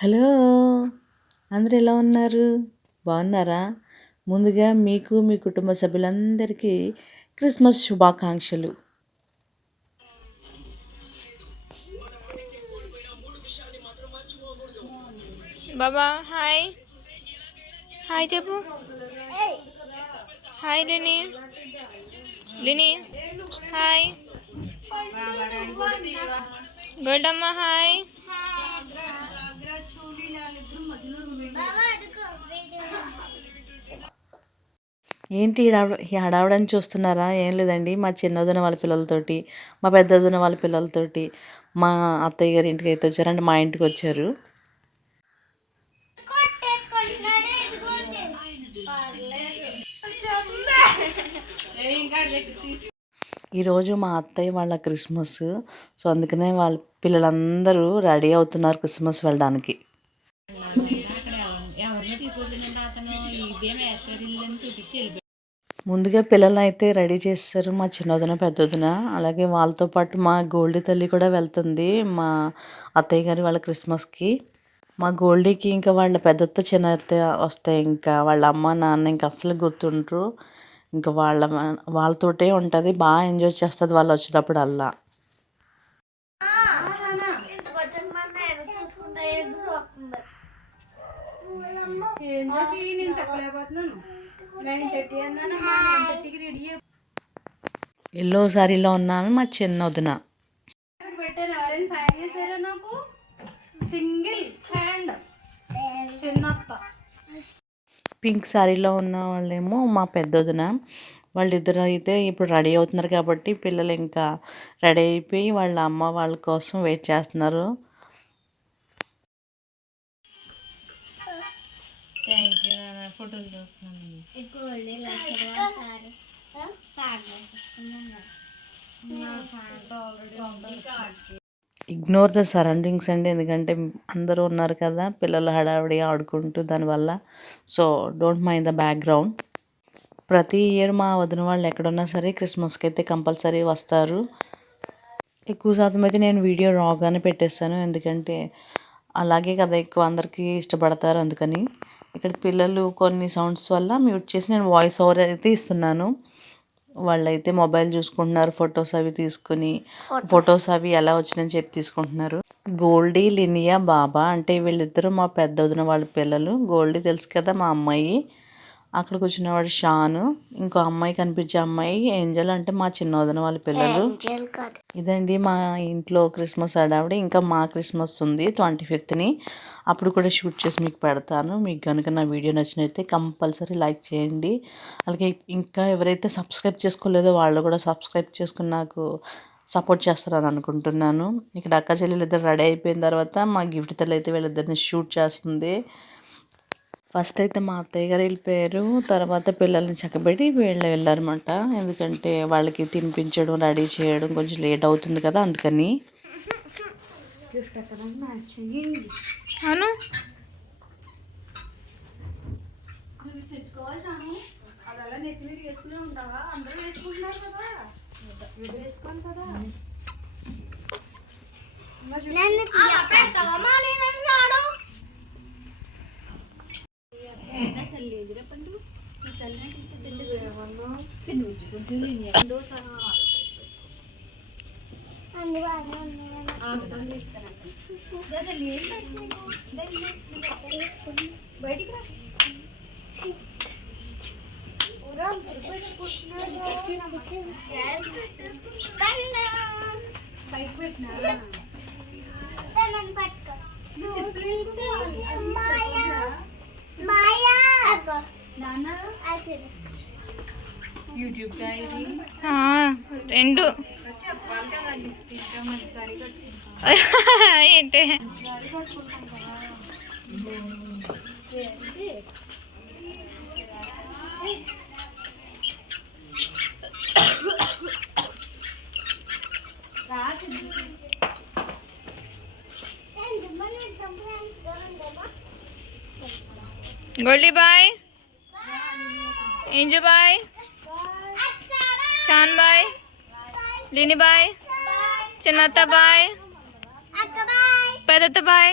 Hello, అందరూ ఎలా ఉన్నారు? బాగున్నారా? ముందుగా మీకు మీ కుటుంబ సభ్యులందరికీ క్రిస్మస్ శుభాకాంక్షలు. బాబా హాయ్ హాయ్ చెప్పు. Hi Lini, Lini hi. Good అమ్మ హాయ్. ఏంటి ఈ హడావుడని చూస్తున్నారా? ఏం లేదండి, మా చిన్నదిన వాళ్ళ పిల్లలతోటి, మా పెద్దదిన వాళ్ళ పిల్లలతోటి మా అత్తయ్య గారి ఇంటికి అయితే వచ్చారంటే మా ఇంటికి వచ్చారు. ఈరోజు మా అత్తయ్య వాళ్ళ క్రిస్మస్, సో అందుకనే వాళ్ళ పిల్లలందరూ రెడీ అవుతున్నారు క్రిస్మస్ వెళ్ళడానికి. ముందుగా పిల్లల్ని అయితే రెడీ చేస్తారు మా చిన్నదిన పెద్దదిన. అలాగే వాళ్ళతో పాటు మా గోల్డీ తల్లి కూడా వెళ్తుంది మా అత్తయ్య గారి వాళ్ళ క్రిస్మస్కి. మా గోల్డీకి ఇంకా వాళ్ళ పెద్దత్త చిన్నత్త వస్తే ఇంకా వాళ్ళ అమ్మ నాన్న ఇంకా అస్సలు గుర్తుండ్రు. ఇంకా వాళ్ళతోటే ఉంటుంది, బాగా ఎంజాయ్ చేస్తుంది వాళ్ళు వచ్చేటప్పుడు అల్లా. ఎల్లో సారీలో ఉన్నాము మా చిన్నదిన. పింక్ శారీలో ఉన్న వాళ్ళేమో మా పెద్దదిన. వాళ్ళిద్దరు అయితే ఇప్పుడు రెడీ అవుతున్నారు కాబట్టి పిల్లలు ఇంకా రెడీ అయిపోయి వాళ్ళ అమ్మ వాళ్ళ కోసం వెయిట్ చేస్తున్నారు. ఇగ్నోర్ ద సరౌండింగ్స్ అండి, ఎందుకంటే అందరూ ఉన్నారు కదా పిల్లలు హడావిడి ఆడుకుంటూ దానివల్ల. So don't mind the background. ప్రతి ఇయర్ మా వదిన వాళ్ళు ఎక్కడున్నా సరే క్రిస్మస్కి అయితే కంపల్సరీ వస్తారు. ఎక్కువ శాతం అయితే నేను వీడియో రాగానే పెట్టేస్తాను, ఎందుకంటే అలాగే కదా ఎక్కువ అందరికీ ఇష్టపడతారు. అందుకని ఇక్కడ పిల్లలు కొన్ని సౌండ్స్ వల్ల మ్యూట్ చేసి నేను వాయిస్ ఓవర్ అయితే ఇస్తున్నాను. వాళ్ళైతే మొబైల్ చూసుకుంటున్నారు, ఫొటోస్ అవి తీసుకుని, ఫొటోస్ అవి ఎలా వచ్చినాయని చెప్పి తీసుకుంటున్నారు. గోల్డీ, లినియా, బాబా అంటే వీళ్ళిద్దరూ మా పెద్ద వదిన వాళ్ళ పిల్లలు. గోల్డీ తెలుసు కదా మా అమ్మాయి, అక్కడ కూర్చున్నవాడు షాను, ఇంకో అమ్మాయి కనిపించే అమ్మాయి ఏంజల్ అంటే మా చిన్న వదిన వాళ్ళ పిల్లలు. ఇదండి మా ఇంట్లో క్రిస్మస్ హడావిడి. ఇంకా మా క్రిస్మస్ ఉంది 25th, అప్పుడు కూడా షూట్ చేసి మీకు పెడతాను. మీకు కనుక నా వీడియో నచ్చినైతే కంపల్సరీ లైక్ చేయండి. అలాగే ఇంకా ఎవరైతే సబ్స్క్రైబ్ చేసుకోలేదో వాళ్ళు కూడా సబ్స్క్రైబ్ చేసుకుని నాకు సపోర్ట్ చేస్తారని అనుకుంటున్నాను. ఇక్కడ అక్క చెల్లెలు ఇద్దరు రెడీ అయిపోయిన తర్వాత మా గిఫ్ట్ తల్లి అయితే వీళ్ళిద్దరిని షూట్ చేస్తుంది. ఫస్ట్ అయితే మా అత్తయ్య గారు వెళ్ళిపోయారు, తర్వాత పిల్లల్ని చక్కబెట్టి వెళ్ళారన్నమాట. ఎందుకంటే వాళ్ళకి తినిపించడం రెడీ చేయడం కొంచెం లేట్ అవుతుంది కదా, అందుకని. రెండు ఏంటి गोल्डी बाय, इंजू बाय, शान बाय, लिनी बाय, चिन्नत्ता बाय, पेदत्ता बाय,